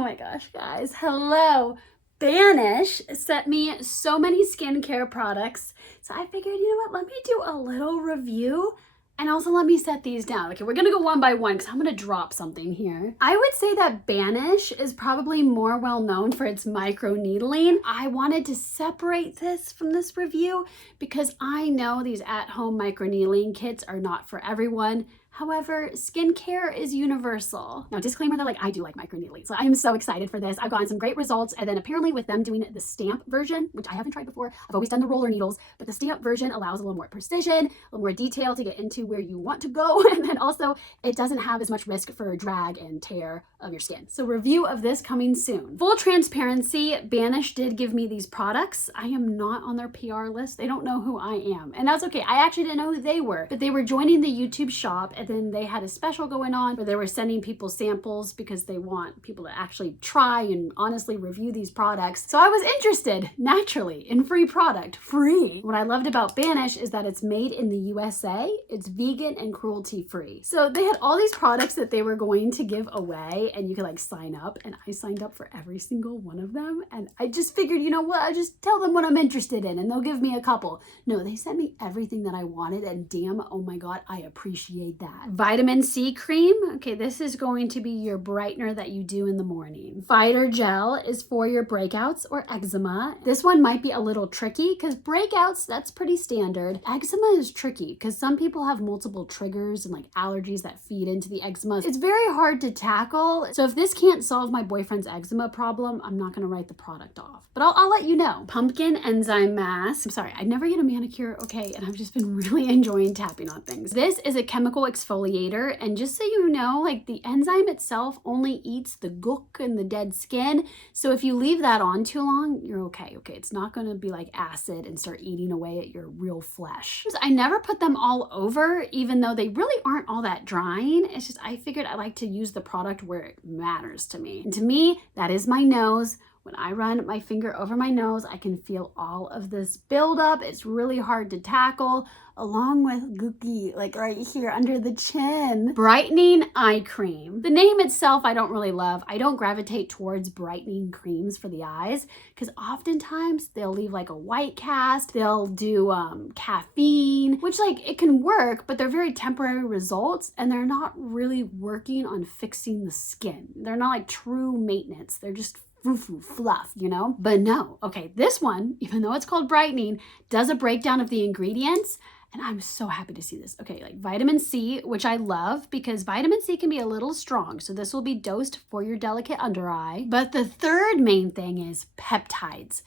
my gosh, guys. Hello. Banish sent me so many skincare products. So I figured, you know what? Let me do a little review and also let me set these down. Okay, we're gonna go one by one because I'm gonna drop something here. I would say that Banish is probably more well known for its micro needling. I wanted to separate this from this review because I know these at-home micro needling kits are not for everyone. However, skincare is universal. Now, disclaimer though, I do like microneedling, so I am so excited for this. I've gotten some great results, and then apparently with them doing the stamp version, which I haven't tried before, I've always done the roller needles, but the stamp version allows a little more precision, a little more detail to get into where you want to go, and then also it doesn't have as much risk for drag and tear of your skin. So review of this coming soon. Full transparency, Banish did give me these products. I am not on their PR list. They don't know who I am, and that's okay. I actually didn't know who they were, but they were joining the YouTube shop, and then they had a special going on where they were sending people samples because they want people to actually try and honestly review these products. So I was interested, naturally, in free product, free. What I loved about Banish is that it's made in the USA, it's vegan and cruelty free. So they had all these products that they were going to give away, and you could sign up, and I signed up for every single one of them. And I just figured, you know what, I just tell them what I'm interested in and they'll give me a couple. No, they sent me everything that I wanted, and damn, oh my God, I appreciate that. Vitamin C cream. Okay, this is going to be your brightener that you do in the morning. Fighter gel is for your breakouts or eczema. This one might be a little tricky because breakouts, that's pretty standard. Eczema is tricky because some people have multiple triggers and allergies that feed into the eczema. It's very hard to tackle. So if this can't solve my boyfriend's eczema problem, I'm not going to write the product off, but I'll let you know. Pumpkin enzyme mask. I'm sorry, I never get a manicure, okay, and I've just been really enjoying tapping on things. This is a chemical exfoliator. And just so you know, the enzyme itself only eats the gook and the dead skin. So if you leave that on too long, you're okay. Okay, it's not going to be like acid and start eating away at your real flesh. I never put them all over, even though they really aren't all that drying. It's just, I figured I like to use the product where it matters to me. And to me, that is my nose. When I run my finger over my nose, I can feel all of this buildup. It's really hard to tackle, along with gookie, right here under the chin. Brightening Eye Cream. The name itself I don't really love. I don't gravitate towards brightening creams for the eyes because oftentimes they'll leave a white cast. They'll do caffeine, which it can work, but they're very temporary results and they're not really working on fixing the skin. They're not true maintenance. They're just foo-foo fluff, But no, okay, this one, even though it's called brightening, does a breakdown of the ingredients, and I'm so happy to see this. Okay, vitamin C, which I love because vitamin C can be a little strong, so this will be dosed for your delicate under eye. But the third main thing is peptides.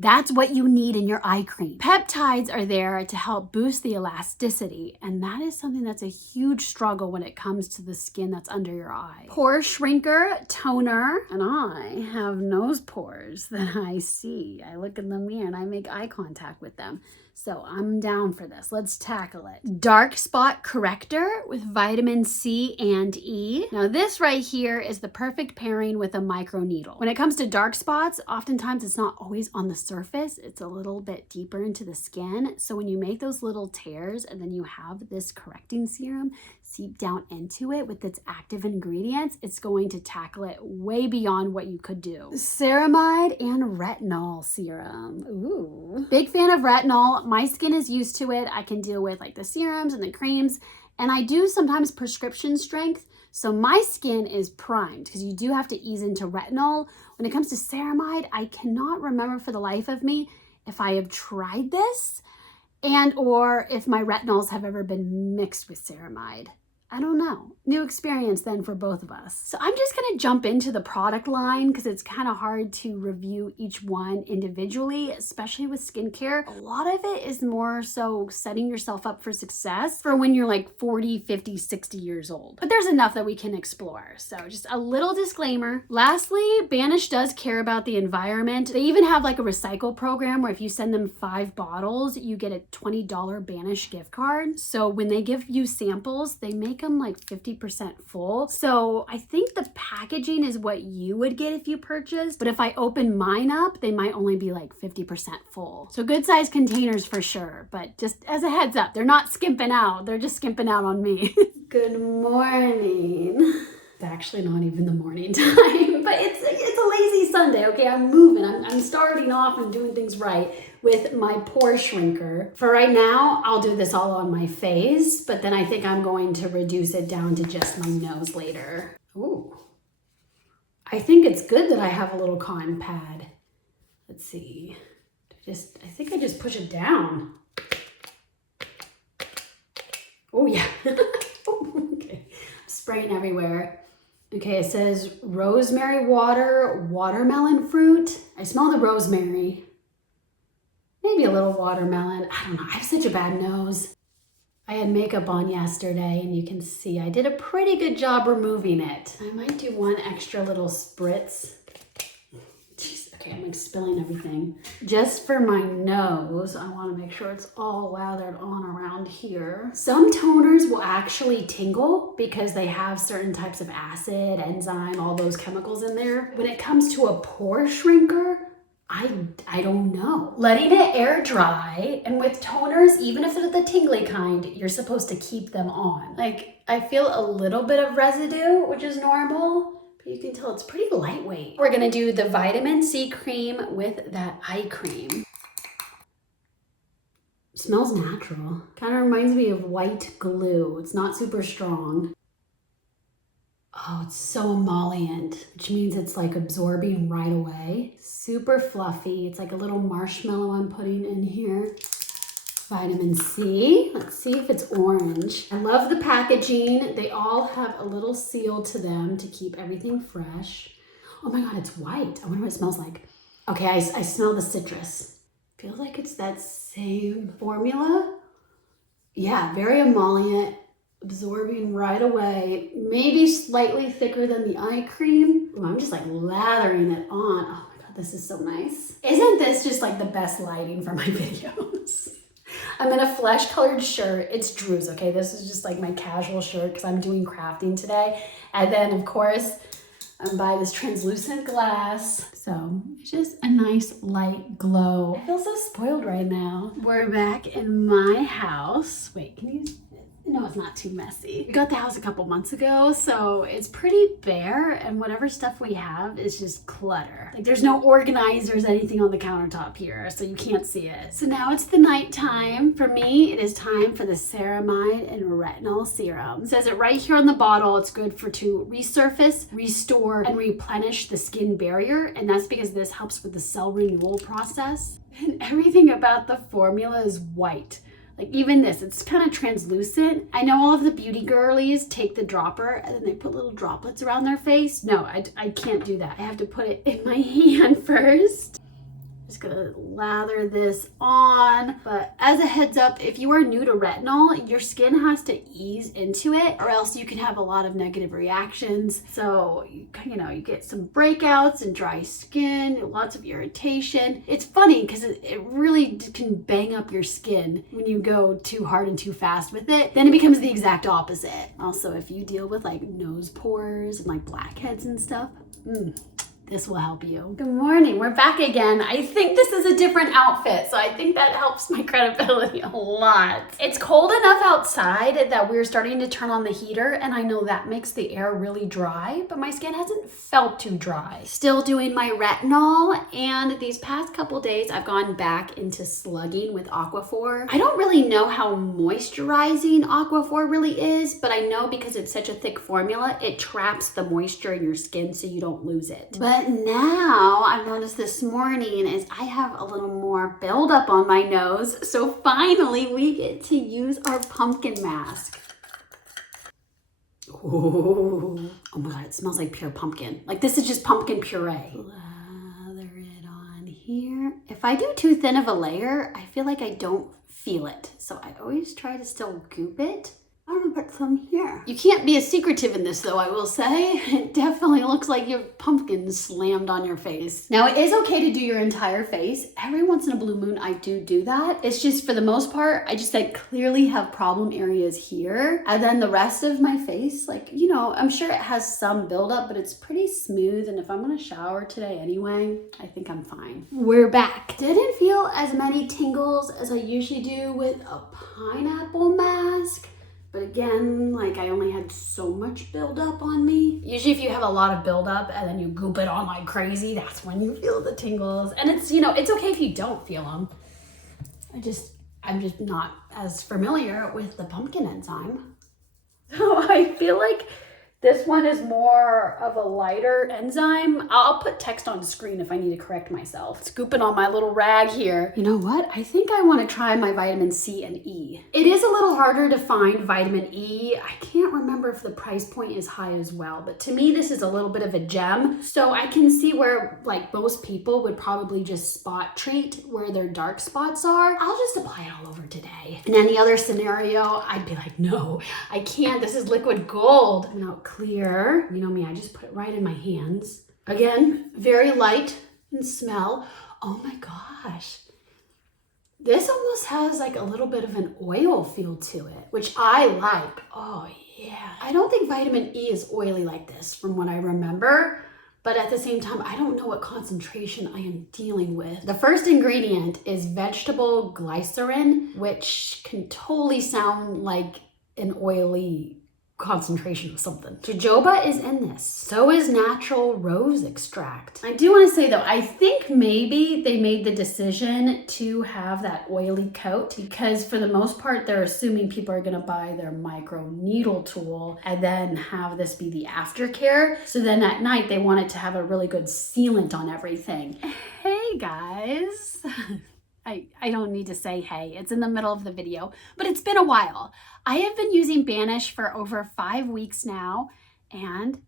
That's what you need in your eye cream. Peptides are there to help boost the elasticity, and that is something that's a huge struggle when it comes to the skin that's under your eye. Pore Shrinker toner, and I have nose pores that I see. I look in the mirror and I make eye contact with them. So I'm down for this. Let's tackle it. Dark spot corrector with vitamin C and E. Now this right here is the perfect pairing with a micro needle. When it comes to dark spots, oftentimes it's not always on the surface. It's a little bit deeper into the skin. So when you make those little tears and then you have this correcting serum seep down into it with its active ingredients, it's going to tackle it way beyond what you could do. Ceramide and retinol serum. Ooh. Big fan of retinol. My skin is used to it. I can deal with the serums and the creams, and I do sometimes prescription strength. So my skin is primed because you do have to ease into retinol. When it comes to ceramide, I cannot remember for the life of me if I have tried this and or if my retinols have ever been mixed with ceramide. I don't know. New experience then for both of us. So I'm just gonna jump into the product line because it's kind of hard to review each one individually, especially with skincare. A lot of it is more so setting yourself up for success for when you're 40, 50, 60 years old. But there's enough that we can explore. So just a little disclaimer. Lastly, Banish does care about the environment. They even have a recycle program where if you send them 5 bottles, you get a $20 Banish gift card. So when they give you samples, they make them 50% full. So I think the packaging is what you would get if you purchased, but if I open mine up, they might only be 50% full. So good size containers for sure, but just as a heads up, they're not skimping out. They're just skimping out on me. Good morning. It's actually not even the morning time, but it's a lazy Sunday, okay? I'm moving, I'm starting off and doing things right with my Pore Shrinker. For right now, I'll do this all on my face, but then I think I'm going to reduce it down to just my nose later. Ooh. I think it's good that I have a little cotton pad. Let's see. I think I just push it down. Oh yeah. Oh, okay. I'm spraying everywhere. Okay, it says rosemary water, watermelon fruit. I smell the rosemary. Maybe a little watermelon. I don't know. I have such a bad nose. I had makeup on yesterday and you can see I did a pretty good job removing it. I might do one extra little spritz. Jeez, okay, I'm like spilling everything. Just for my nose, I want to make sure it's all lathered on around here. Some toners will actually tingle because they have certain types of acid, enzyme, all those chemicals in there. When it comes to a pore shrinker, I don't know. Letting it air dry, and with toners, even if they're the tingly kind, you're supposed to keep them on. Like, I feel a little bit of residue, which is normal, but you can tell it's pretty lightweight. We're gonna do the vitamin C cream with that eye cream. It smells natural. Kind of reminds me of white glue. It's not super strong. Oh, it's so emollient, which means it's like absorbing right away. Super fluffy. It's like a little marshmallow I'm putting in here. Vitamin C. Let's see if it's orange. I love the packaging. They all have a little seal to them to keep everything fresh. Oh my God, it's white. I wonder what it smells like. Okay, I smell the citrus. Feels like it's that same formula. Yeah, very emollient. Absorbing right away, maybe slightly thicker than the eye cream. Ooh, I'm just like lathering it on. Oh my God, this is so nice. Isn't this just like the best lighting for my videos? I'm in a flesh colored shirt. It's Drew's, okay? This is just like my casual shirt because I'm doing crafting today. And then of course, I'm by this translucent glass. So it's just a nice light glow. I feel so spoiled right now. We're back in my house. Wait, can you? No, it's not too messy. We got the house a couple months ago, so it's pretty bare, and whatever stuff we have is just clutter. Like there's no organizers, anything on the countertop here, so you can't see it. So now it's the nighttime. For me, it is time for the Ceramide and Retinol Serum. It says it right here on the bottle. It's good to resurface, restore, and replenish the skin barrier, and that's because this helps with the cell renewal process. And everything about the formula is white. Like even this, it's kind of translucent. I know all of the beauty girlies take the dropper and then they put little droplets around their face. No, I can't do that. I have to put it in my hand first. Just gonna lather this on. But as a heads up, if you are new to retinol, your skin has to ease into it or else you can have a lot of negative reactions. So, you know, you get some breakouts and dry skin, lots of irritation. It's funny because it really can bang up your skin when you go too hard and too fast with it. Then it becomes the exact opposite. Also, if you deal with like nose pores and like blackheads and stuff, this will help you. Good morning, we're back again. I think this is a different outfit, so I think that helps my credibility a lot. It's cold enough outside that we're starting to turn on the heater, and I know that makes the air really dry, but my skin hasn't felt too dry. Still doing my retinol, and these past couple days I've gone back into slugging with Aquaphor. I don't really know how moisturizing Aquaphor really is, but I know because it's such a thick formula, it traps the moisture in your skin so you don't lose it. But now I've noticed this morning is I have a little more buildup on my nose. So finally we get to use our pumpkin mask. Ooh. Oh my God, it smells like pure pumpkin. Like this is just pumpkin puree. Lather it on here. If I do too thin of a layer, I feel like I don't feel it. So I always try to still goop it. I'm gonna put some here. You can't be as secretive in this though, I will say. It definitely looks like your pumpkin slammed on your face. Now it is okay to do your entire face. Every once in a blue moon, I do that. It's just for the most part, I just like clearly have problem areas here. And then the rest of my face, like, you know, I'm sure it has some buildup, but it's pretty smooth. And if I'm gonna shower today anyway, I think I'm fine. We're back. Didn't feel as many tingles as I usually do with a pineapple mask. But again, like I only had so much buildup on me. Usually if you have a lot of buildup and then you goop it on like crazy, that's when you feel the tingles. And it's, you know, it's okay if you don't feel them. I'm just not as familiar with the pumpkin enzyme. So I feel like this one is more of a lighter enzyme. I'll put text on the screen if I need to correct myself. Scooping on my little rag here. You know what? I think I want to try my vitamin C and E. It is a little harder to find vitamin E. I can't remember if the price point is high as well, but to me, this is a little bit of a gem. So I can see where like most people would probably just spot treat where their dark spots are. I'll just apply it all over today. In any other scenario, I'd be like, no, I can't. This is liquid gold. Now, clear. You know me, I just put it right in my hands. Again, very light in smell. Oh my gosh. This almost has like a little bit of an oil feel to it, which I like. Oh yeah. I don't think vitamin E is oily like this from what I remember, but at the same time, I don't know what concentration I am dealing with. The first ingredient is vegetable glycerin, which can totally sound like an oily concentration of something. Jojoba is in this. So is natural rose extract. I do want to say though, I think maybe they made the decision to have that oily coat because for the most part, they're assuming people are going to buy their micro needle tool and then have this be the aftercare. So then at night, they wanted to have a really good sealant on everything. Hey guys. I don't need to say hey, it's in the middle of the video, but it's been a while. I have been using Banish for over 5 weeks now, and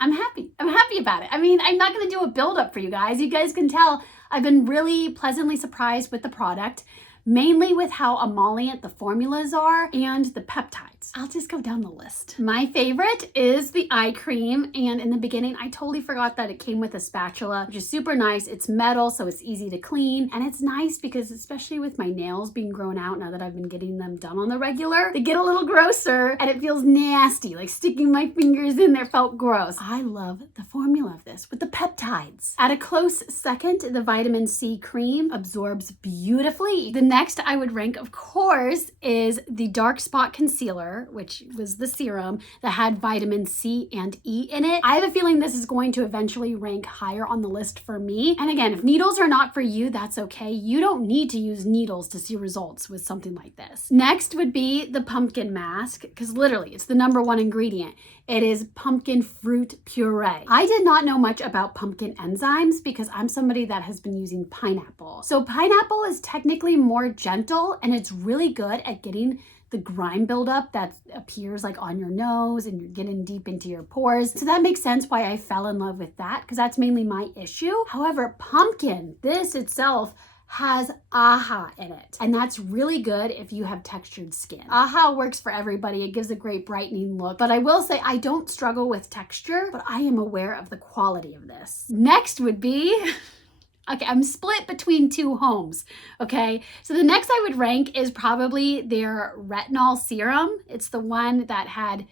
I'm happy. I'm happy about it. I mean, I'm not gonna do a build-up for you guys. You guys can tell I've been really pleasantly surprised with the product, mainly with how emollient the formulas are and the peptides. I'll just go down the list. My favorite is the eye cream, and in the beginning, I totally forgot that it came with a spatula, which is super nice. It's metal, so it's easy to clean, and it's nice because especially with my nails being grown out now that I've been getting them done on the regular, they get a little grosser, and it feels nasty, like sticking my fingers in there felt gross. I love the formula of this with the peptides. At a close second, the vitamin C cream absorbs beautifully. The next I would rank, of course, is the dark spot concealer, which was the serum that had vitamin C and E in it. I have a feeling this is going to eventually rank higher on the list for me. And again, if needles are not for you, that's okay. You don't need to use needles to see results with something like this. Next would be the pumpkin mask, because literally it's the #1 ingredient. It is pumpkin fruit puree. I did not know much about pumpkin enzymes because I'm somebody that has been using pineapple. So pineapple is technically more gentle and it's really good at getting the grime buildup that appears like on your nose and you're getting deep into your pores. So that makes sense why I fell in love with that because that's mainly my issue. However, pumpkin, this itself has AHA in it. And that's really good if you have textured skin. AHA works for everybody. It gives a great brightening look. But I will say I don't struggle with texture, but I am aware of the quality of this. Next would be... Okay, I'm split between 2 homes, okay? So the next I would rank is probably their retinol serum. It's the one that had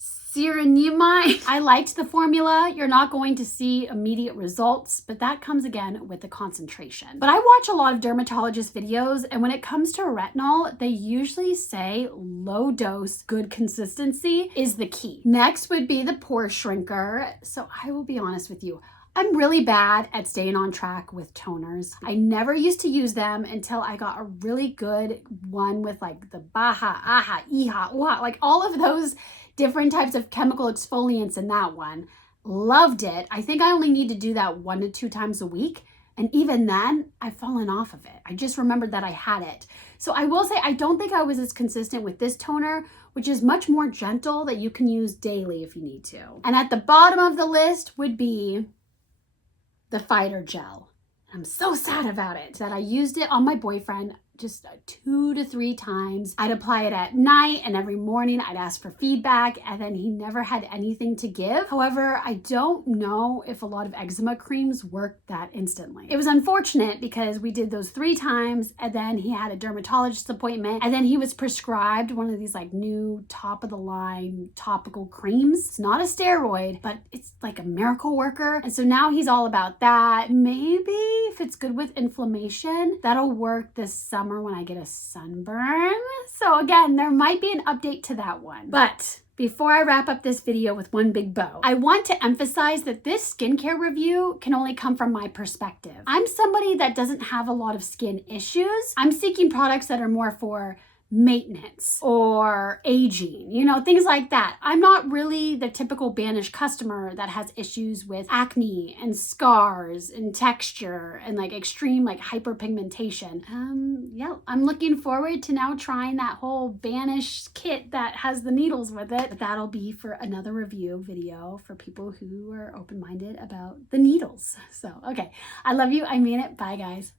Ceramide. I liked the formula. You're not going to see immediate results, but that comes again with the concentration. But I watch a lot of dermatologist videos, and when it comes to retinol, they usually say low dose, good consistency is the key. Next would be the Pore Shrinker. So I will be honest with you, I'm really bad at staying on track with toners. I never used to use them until I got a really good one with like the BAHA, AHA, IHA, UHA, like all of those different types of chemical exfoliants in that one. Loved it. I think I only need to do that 1 to 2 times a week. And even then, I've fallen off of it. I just remembered that I had it. So I will say, I don't think I was as consistent with this toner, which is much more gentle that you can use daily if you need to. And at the bottom of the list would be the Fighter Gel. I'm so sad about it that I used it on my boyfriend just 2 to 3 times. I'd apply it at night and every morning I'd ask for feedback and then he never had anything to give. However, I don't know if a lot of eczema creams work that instantly. It was unfortunate because we did those 3 times and then he had a dermatologist appointment and then he was prescribed one of these like new top of the line topical creams. It's not a steroid, but it's like a miracle worker. And so now he's all about that. Maybe if it's good with inflammation, that'll work this summer summer when I get a sunburn. So again, there might be an update to that one. But before I wrap up this video with one big bow, I want to emphasize that this skincare review can only come from my perspective. I'm somebody that doesn't have a lot of skin issues. I'm seeking products that are more for maintenance or aging, you know, things like that. I'm not really the typical Banish customer that has issues with acne and scars and texture and like extreme like hyperpigmentation. Yeah, I'm looking forward to now trying that whole Banish kit that has the needles with it. But that'll be for another review video for people who are open-minded about the needles. So, okay, I love you. I mean it. Bye, guys.